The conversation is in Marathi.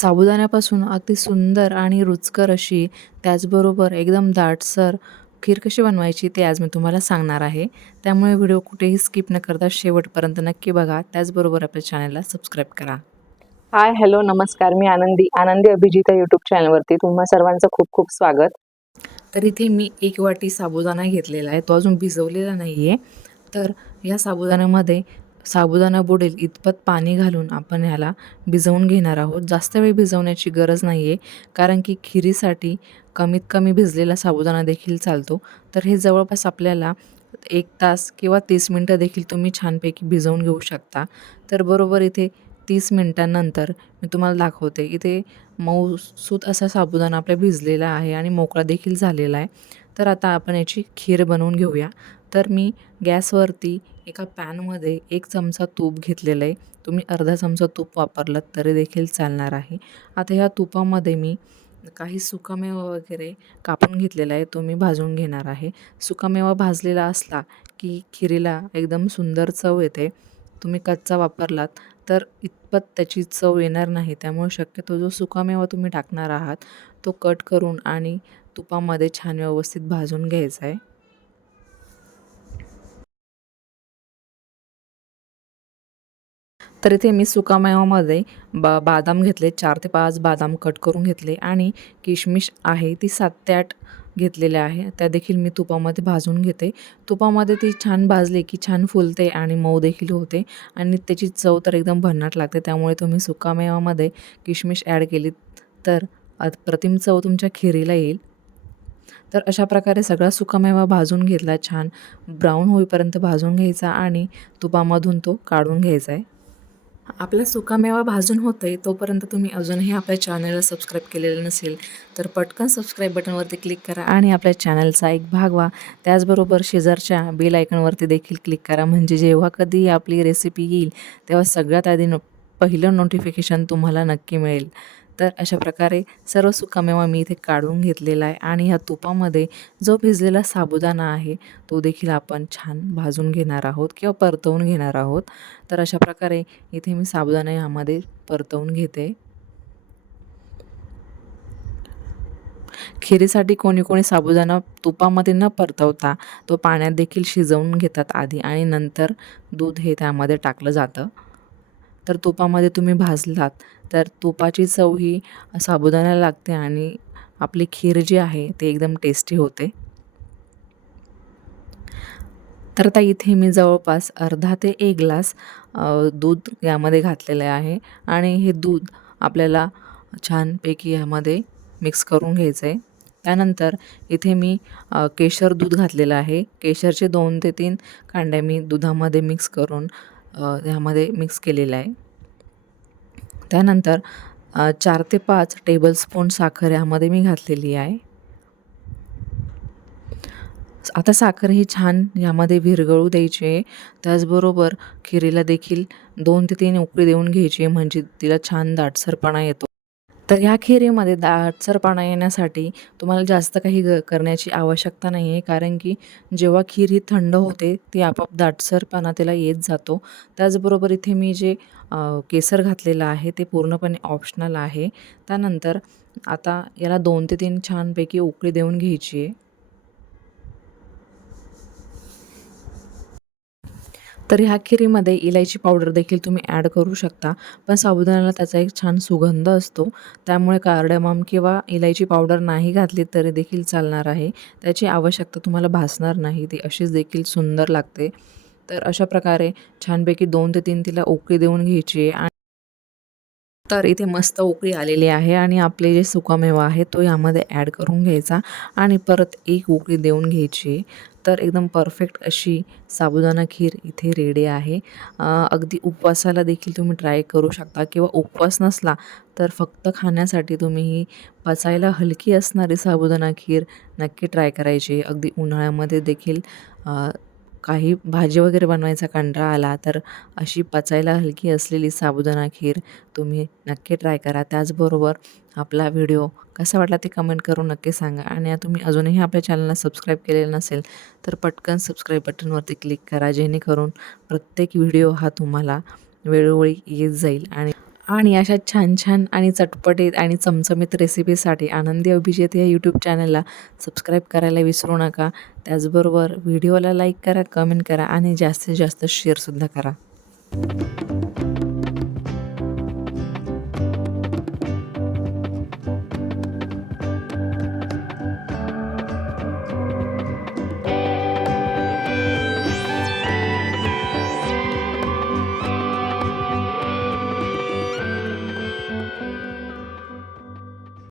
साबुदाण्यापासून अगदी सुंदर आणि रुचकर अशी त्याचबरोबर एकदम दाटसर खीर कशी बनवायची ते आज मी तुम्हाला सांगणार आहे. त्यामुळे व्हिडिओ कुठेही स्किप न करता शेवटपर्यंत नक्की बघा. त्याचबरोबर आपल्या चॅनलला सबस्क्राईब करा. हाय हॅलो नमस्कार. मी आनंदी आनंदी अभिजिता यूट्यूब चॅनलवरती तुम्हा सर्वांचं खूप खूप स्वागत. तर इथे मी एक वाटी साबुदाणा घेतलेला आहे. तो अजून भिजवलेला नाही आहे तर या साबुदाण्यामध्ये साबुदाणा बुडेल इतपत पाणी घालून आपण ह्याला भिजवून घेणार आहोत. जास्त वेळ भिजवण्याची गरज नाही आहे कारण की खिरीसाठी कमीत कमी भिजलेला साबुदाणा देखील चालतो. तर हे जवळपास आपल्याला एक तास किंवा तीस मिनटं देखील तुम्ही छानपैकी भिजवून घेऊ शकता. तर बरोबर इथे तीस मिनटांनंतर मी तुम्हाला दाखवते. इथे मऊसूत असा साबुदाणा आपला भिजलेला आहे आणि मोकळा देखील झालेला आहे. तर आता आपण याची खीर बनवून घेऊया. तर मी गॅसवरती एका पॅनमध्ये एक चमचा तूप घेतलेलं आहे. तुम्ही अर्धा चमचा तूप वापरलात तरी देखील चालणार आहे. आता ह्या तुपामध्ये मी काही सुकामेवा वगैरे कापून घेतलेला आहे तो मी भाजून घेणार आहे. सुकामेवा भाजलेला असला की खिरीला एकदम सुंदर चव येते. तुम्ही कच्चा वापरलात तर इतपत त्याची चव येणार नाही. त्यामुळे शक्यतो जो सुकामेवा तुम्ही टाकणार आहात तो कट करून आणि तुपामध्ये छान व्यवस्थित भाजून घ्यायचा आहे. तर इथे मी सुकामेवामध्ये बा बादाम घेतले. चार ते पाच बादाम कट करून घेतले. आणि किशमिश आहे ती सात ते आठ घेतलेल्या आहे. त्या देखील मी तुपामध्ये भाजून घेते. तुपामध्ये ती छान भाजली की छान फुलते आणि मऊ देखील होते. आणि त्याची चव तर एकदम भन्नाट लागते. त्यामुळे तुम्ही सुकामेवामध्ये किशमिश ॲड केली तर प्रतिम चव तुमच्या खिरीला येईल. तर अशा प्रकारे सगळा सुकामेवा भाजून घेतला. छान ब्राऊन होईपर्यंत भाजून घ्यायचा आणि तुपामधून तो काढून घ्यायचा आहे. आपला सुकामेवा भाजून होतं आहे तोपर्यंत तुम्ही अजूनही आपल्या चॅनलला सबस्क्राईब केलेलं नसेल तर पटकन सबस्क्राईब बटनवरती क्लिक करा आणि आपल्या चॅनलचा एक भाग व्हा. त्याचबरोबर शेजारच्या बेल आयकनवरती देखील क्लिक करा. म्हणजे जेव्हा कधी आपली रेसिपी येईल तेव्हा सगळ्यात आधी नो पहिलं नोटिफिकेशन तुम्हाला नक्की मिळेल. तर अशा प्रकारे सर्व सुकामेवा मी इथे काढून घेतलेला आहे आणि ह्या तुपामध्ये जो भिजलेला साबुदाणा आहे तो देखील आपण छान भाजून घेणार आहोत किंवा परतवून घेणार आहोत. तर अशा प्रकारे इथे मी साबुदाणा ह्यामध्ये परतवून घेते. खिरीसाठी कोणी कोणी साबुदाणा तुपामध्ये न परतवता तो पाण्यात देखील शिजवून घेतात आधी आणि नंतर दूध हे त्यामध्ये टाकलं जातं. तर तुपामध्ये तुम्ही भाजलात. तर तुपाची चव ही साबुदाण्याला लागते आणि आपली खीर जी आहे ती एकदम टेस्टी होते. तर आता इथे मी जवळपास अर्धा ते एक ग्लास दूध यामध्ये घातलेले आहे आणि हे दूध आपल्याला छानपैकी यामध्ये मिक्स करून घ्यायचं आहे त्यानंतर इथे मी केशर दूध घातलेलं आहे. केशरचे दोन ते तीन कांड्या मी दुधामध्ये मिक्स करून ह्यामध्ये मिक्स केलेलं आहे. त्यानंतर चार ते पाच टेबलस्पून साखर यामध्ये मी घातलेली आहे. आता साखर ही छान यामध्ये विरघळू द्यायची आहे. त्याचबरोबर खिरीला देखील दोन ते तीन उकळी देऊन घ्यायची आहे म्हणजे तिला छान दाटसरपणा येतो. तर ह्या खिरीमध्ये दाटसरपणा येण्यासाठी तुम्हाला जास्त काही ग करण्याची आवश्यकता नाही आहे कारण की जेव्हा खीर ही थंड होते ती आपोआप दाटसरपणा त्याला येत जातो. त्याचबरोबर इथे मी जे केसर घातलेलं आहे ते पूर्णपणे ऑप्शनल आहे. त्यानंतर आता याला दोन ते तीन छानपैकी उकळी देऊन घ्यायची आहे. तर ह्या खिरीमध्ये इलायची पावडर देखील तुम्ही ॲड करू शकता. पण साबुदाण्याला त्याचा एक छान सुगंध असतो. त्यामुळे कार्डमम किंवा इलायची पावडर नाही घातली तरी देखील चालणार आहे. त्याची आवश्यकता तुम्हाला भासणार नाही. ती अशीच देखील सुंदर लागते. तर अशा प्रकारे छानपैकी दोन ते तीन तिला ओके देऊन घ्यायची आणि तर इथे मस्त उकळी आलेली आहे आणि आपले जे सुकामेवा आहे तो यामध्ये ॲड करून घ्यायचा. आणि परत एक उकळी देऊन घ्यायची. तर एकदम परफेक्ट अशी साबुदाणा खीर इथे रेडी आहे. अगदी उपवासाला देखील तुम्ही ट्राय करू शकता किंवा उपवास नसला तर फक्त खाण्यासाठी तुम्ही ही पचायला हलकी असणारी साबुदाणा खीर नक्की ट्राय करायची. अगदी उन्हाळ्यामध्ये देखील काही भाजी वगैरे बनवायचा कंटाळा आला तर अशी पचायला हलकी असलेली साबुदाणा खीर तुम्ही नक्की ट्राय करा. त्याचबरोबर आपला व्हिडिओ कसा वाटला ते कमेंट करून नक्की सांगा. आणि तुम्ही अजूनही आपल्या चॅनलला सबस्क्राईब केलेलं नसेल तर पटकन सबस्क्राईब बटनवरती क्लिक करा. जेणेकरून प्रत्येक व्हिडिओ हा तुम्हाला वेळोवेळी येत जाईल आणि आणि अशा छान छान आणि चटपटीत आणि चमचमीत रेसिपीसाठी आनंदी अभिजित या यूट्यूब चॅनलला सबस्क्राईब करायला विसरू नका. त्याचबरोबर व्हिडिओला लाईक करा कमेंट करा आणि जास्तीत जास्त शेअरसुद्धा करा.